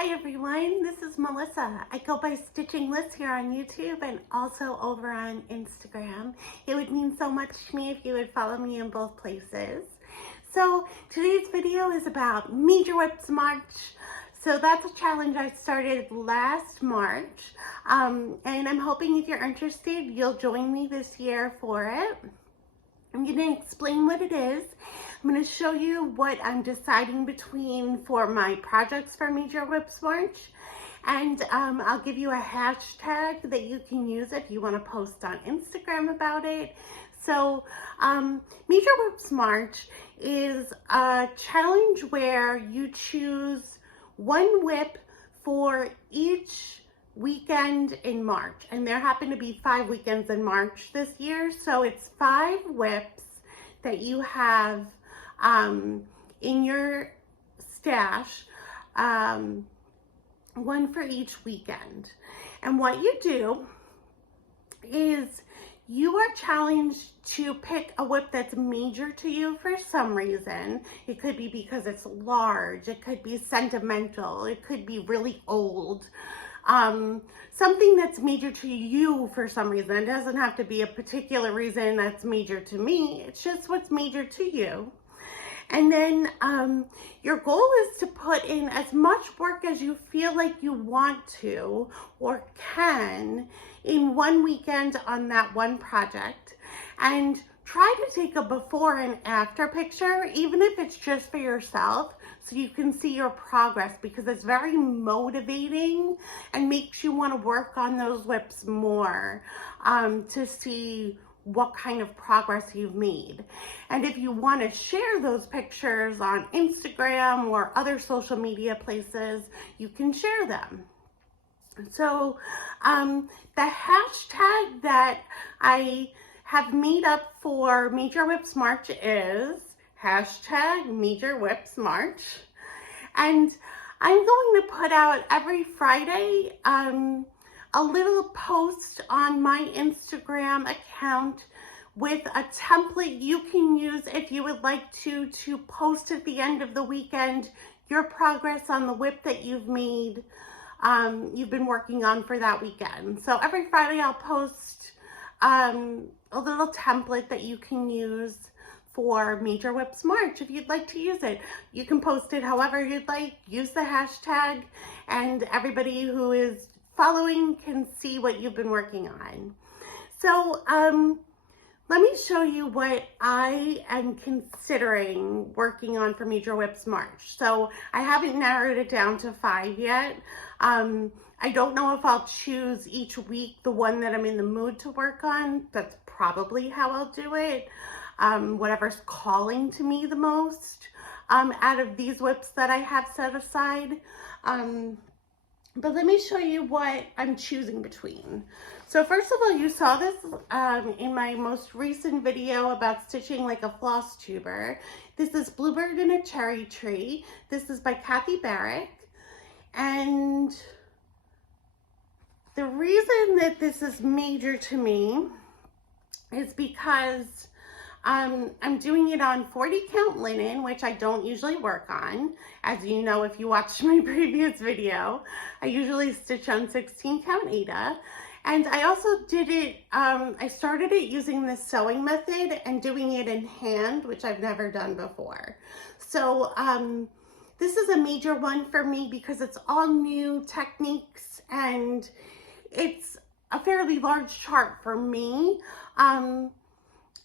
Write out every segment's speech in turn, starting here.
Hi everyone, this is Melissa. I go by Stitching Liz here on YouTube and also over on Instagram. It would mean so much to me if you would follow me in both places. So today's video is about Major Whips March. So that's a challenge I started last March. And I'm hoping if you're interested, you'll join me this year for it. I'm going to explain what it is. I'm going to show you what I'm deciding between for my projects for Major Whips March. And I'll give you a hashtag that you can use if you want to post on Instagram about it. So Major Whips March is a challenge where you choose one whip for each weekend in March, and there happen to be 5 weekends in March this year, so it's 5 whips that you have in your stash, one for each weekend. And what you do is you are challenged to pick a whip that's major to you for some reason. It could be because it's large, it could be sentimental, it could be really old. Something that's major to you for some reason. It doesn't have to be a particular reason that's major to me. It's just what's major to you. And then your goal is to put in as much work as you feel like you want to or can in one weekend on that one project. And try to take a before and after picture, even if it's just for yourself, so you can see your progress, because it's very motivating and makes you want to work on those whips more to see what kind of progress you've made. And if you want to share those pictures on Instagram or other social media places, you can share them. So the hashtag that I have made up for Major Whips March is hashtag Major Whips March. And I'm going to put out every Friday a little post on my Instagram account with a template you can use if you would like to post at the end of the weekend your progress on the whip that you've made, you've been working on for that weekend. So every Friday I'll post a little template that you can use for Major Whips March. If you'd like to use it, you can post it however you'd like. Use the hashtag, and everybody who is following can see what you've been working on. So let me show you what I am considering working on for Major Whips March. So I haven't narrowed it down to 5 yet. I don't know if I'll choose each week the one that I'm in the mood to work on. That's probably how I'll do it. Whatever's calling to me the most out of these whips that I have set aside. But let me show you what I'm choosing between. So first of all, you saw this in my most recent video about stitching like a floss tuber. This is Bluebird in a Cherry Tree. This is by Kathy Barrick. And the reason that this is major to me is because I'm doing it on 40 count linen, which I don't usually work on. As you know, if you watched my previous video, I usually stitch on 16 count Aida. And I also did it, I started it using this sewing method and doing it in hand, which I've never done before. So this is a major one for me because it's all new techniques and it's a fairly large chart for me.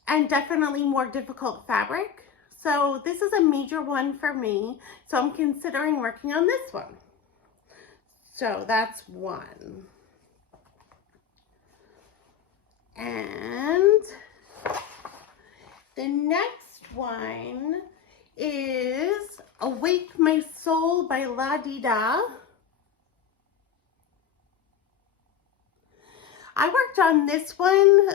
And definitely more difficult fabric. So this is a major one for me. So I'm considering working on this one. So that's one. And the next one is Awake My Soul by La Di Da. I worked on this one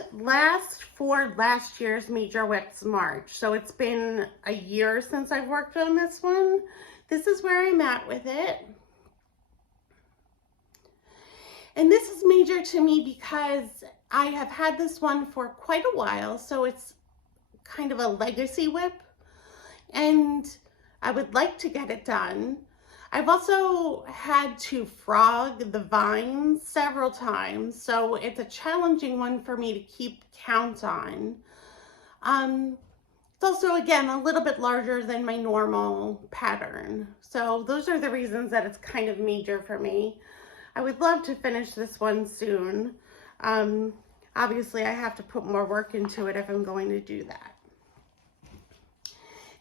for last year's Major Whips March. So it's been a year since I've worked on this one. This is where I'm at with it. And this is major to me because I have had this one for quite a while. So it's kind of a legacy whip. And I would like to get it done. I've also had to frog the vines several times, so it's a challenging one for me to keep count on. It's also, again, a little bit larger than my normal pattern. So those are the reasons that it's kind of major for me. I would love to finish this one soon. Obviously, I have to put more work into it if I'm going to do that.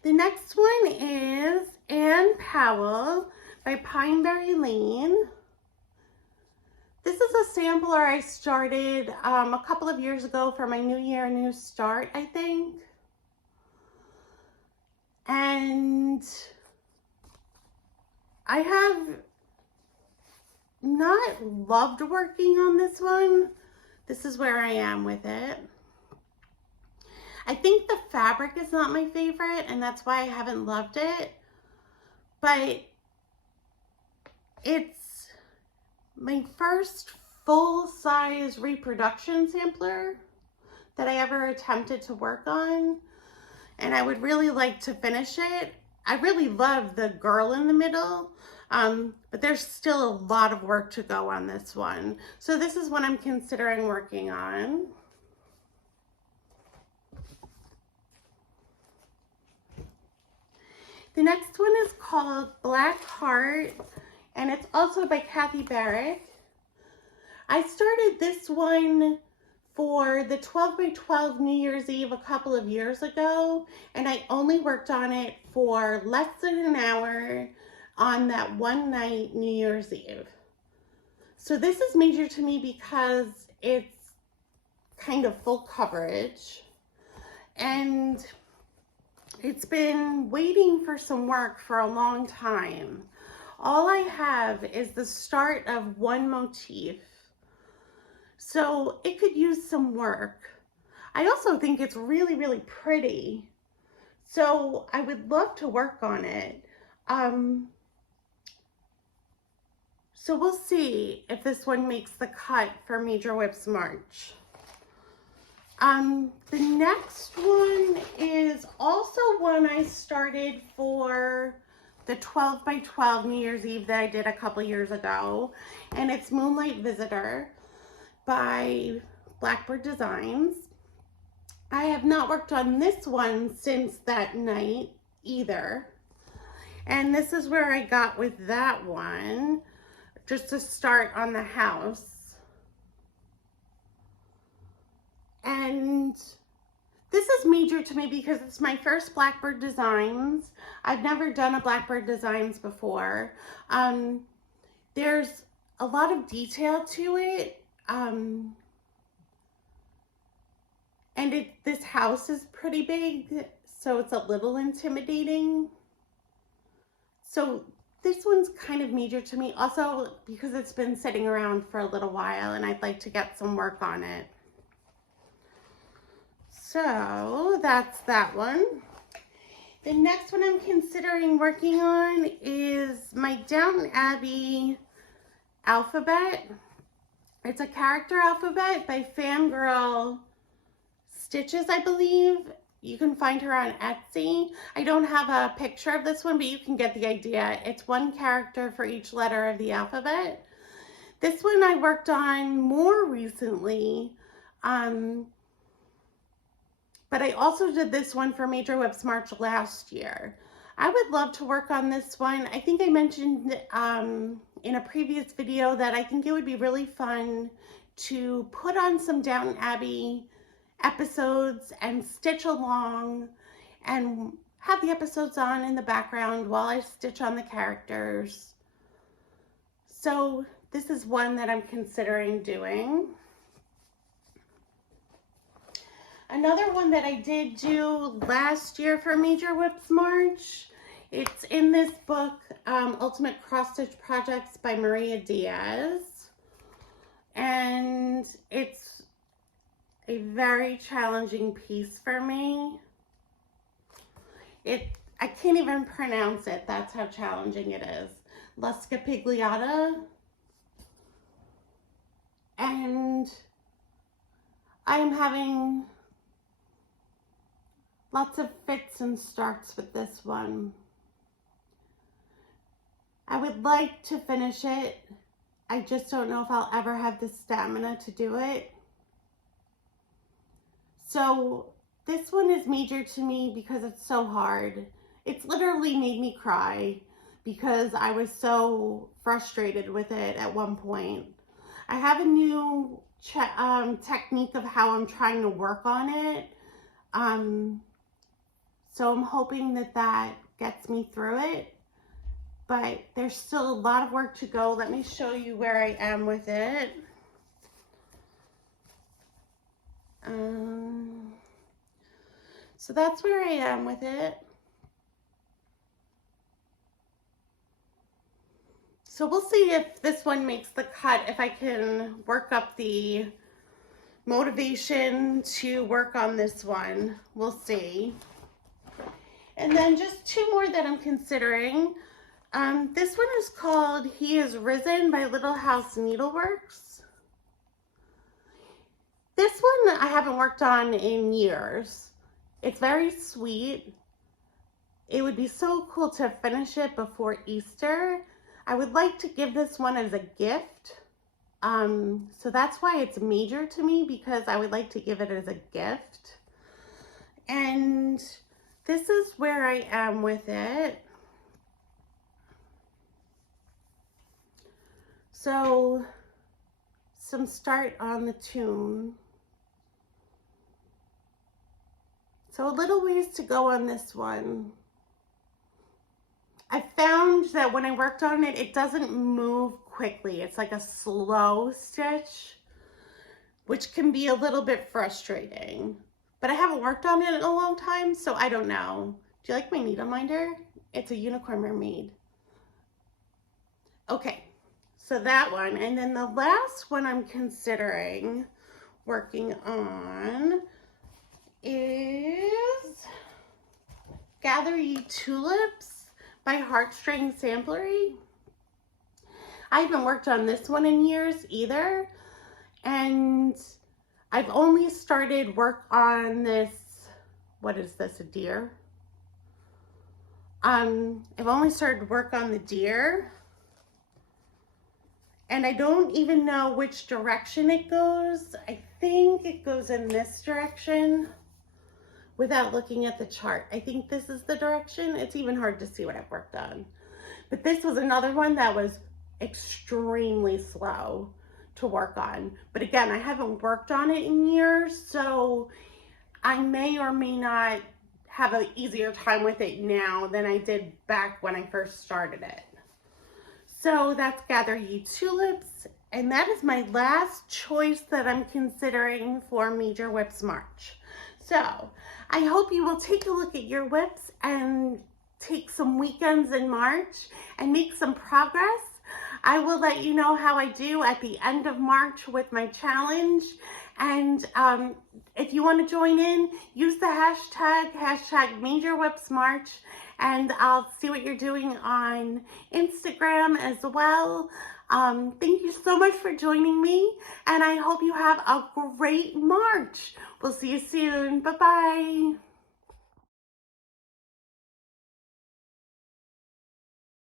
The next one is Anne Powell by Pineberry Lane. This is a sampler I started a couple of years ago for my New Year, New Start, I think. And I have not loved working on this one. This is where I am with it. I think the fabric is not my favorite, and that's why I haven't loved it. But it's my first full-size reproduction sampler that I ever attempted to work on, and I would really like to finish it. I really love the girl in the middle, but there's still a lot of work to go on this one. So this is what I'm considering working on. The next one is called Black Heart, and it's also by Kathy Barrick. I started this one for the 12 by 12 New Year's Eve a couple of years ago, and I only worked on it for less than an hour on that one night, New Year's Eve. So this is major to me because it's kind of full coverage, and it's been waiting for some work for a long time. All I have is the start of one motif, so it could use some work. I also think it's really, really pretty, so I would love to work on it. So we'll see if this one makes the cut for Major Whips March. The next one is also one I started for the 12 by 12 New Year's Eve that I did a couple years ago, and it's Moonlight Visitor by Blackbird Designs. I have not worked on this one since that night either, and this is where I got with that one, just to start on the house. And this is major to me because it's my first Blackbird Designs. I've never done a Blackbird Designs before. There's a lot of detail to it. And this house is pretty big, so it's a little intimidating. So this one's kind of major to me, also because it's been sitting around for a little while and I'd like to get some work on it. So that's that one. The next one I'm considering working on is my Downton Abbey alphabet. It's a character alphabet by Fangirl Stitches, I believe. You can find her on Etsy. I don't have a picture of this one, but you can get the idea. It's one character for each letter of the alphabet. This one I worked on more recently. But I also did this one for Major Whips March last year. I would love to work on this one. I think I mentioned in a previous video that I think it would be really fun to put on some Downton Abbey episodes and stitch along and have the episodes on in the background while I stitch on the characters. So this is one that I'm considering doing. Another one that I did do last year for Major Whips March, it's in this book, Ultimate Cross Stitch Projects by Maria Diaz. And it's a very challenging piece for me. I can't even pronounce it, that's how challenging it is. La Scapigliata. And I'm having lots of fits and starts with this one. I would like to finish it. I just don't know if I'll ever have the stamina to do it. So this one is major to me because it's so hard. It's literally made me cry because I was so frustrated with it at one point. I have a new technique of how I'm trying to work on it. So I'm hoping that that gets me through it. But there's still a lot of work to go. Let me show you where I am with it. So that's where I am with it. So we'll see if this one makes the cut, if I can work up the motivation to work on this one. We'll see. And then just two more that I'm considering. This one is called He Is Risen by Little House Needleworks. This one I haven't worked on in years. It's very sweet. It would be so cool to finish it before Easter. I would like to give this one as a gift. So that's why it's major to me, because I would like to give it as a gift. And this is where I am with it. So some start on the tune. So a little ways to go on this one. I found that when I worked on it, it doesn't move quickly. It's like a slow stitch, which can be a little bit frustrating. But I haven't worked on it in a long time, so I don't know. Do you like my needle minder? It's a unicorn mermaid. Okay, so that one. And then the last one I'm considering working on is Gather Ye Tulips by Heartstring Samplery. I haven't worked on this one in years either, and I've only started work on this. What is this, a deer? I've only started work on the deer, and I don't even know which direction it goes. I think it goes in this direction without looking at the chart. I think this is the direction. It's even hard to see what I've worked on. But this was another one that was extremely slow to work on. But again, I haven't worked on it in years, so I may or may not have an easier time with it now than I did back when I first started it. So that's Gather Ye Tulips, and that is my last choice that I'm considering for Major Whips March. So I hope you will take a look at your whips and take some weekends in March and make some progress. I will let you know how I do at the end of March with my challenge. And if you want to join in, use the hashtag Major Whips March, and I'll see what you're doing on Instagram as well. Thank you so much for joining me, and I hope you have a great March. We'll see you soon. Bye-bye.